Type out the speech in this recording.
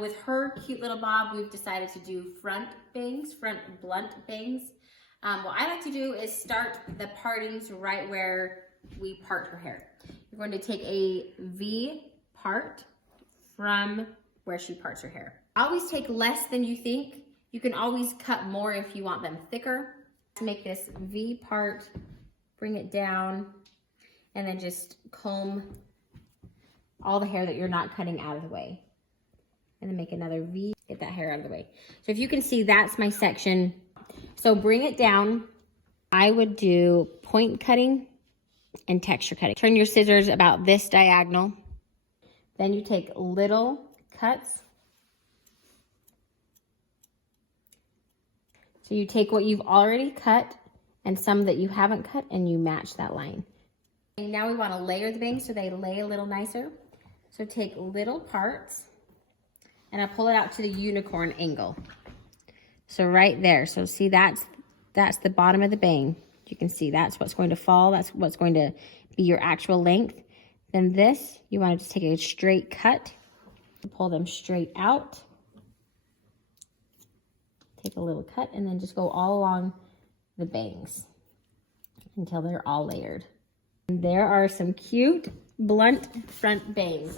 With her cute little bob, we've decided to do front bangs, front blunt bangs. What I like to do is start the partings right where we part her hair. You're going to take a V part from where she parts her hair. Always take less than you think. You can always cut more if you want them thicker. To make this V part, bring it down, and then just comb all the hair that you're not cutting out of the way. And then make another V, get that hair out of the way. So if you can see, that's my section. So bring it down. I would do point cutting and texture cutting. Turn your scissors about this diagonal. Then you take little cuts. So you take what you've already cut and some that you haven't cut and you match that line. And now we want to layer the bangs so they lay a little nicer. So take little parts and I pull it out to the unicorn angle. So right there, so see that's the bottom of the bang. You can see that's what's going to fall, that's what's going to be your actual length. Then this, you want to just take a straight cut, pull them straight out. Take a little cut and then just go all along the bangs until they're all layered. And there are some cute blunt front bangs.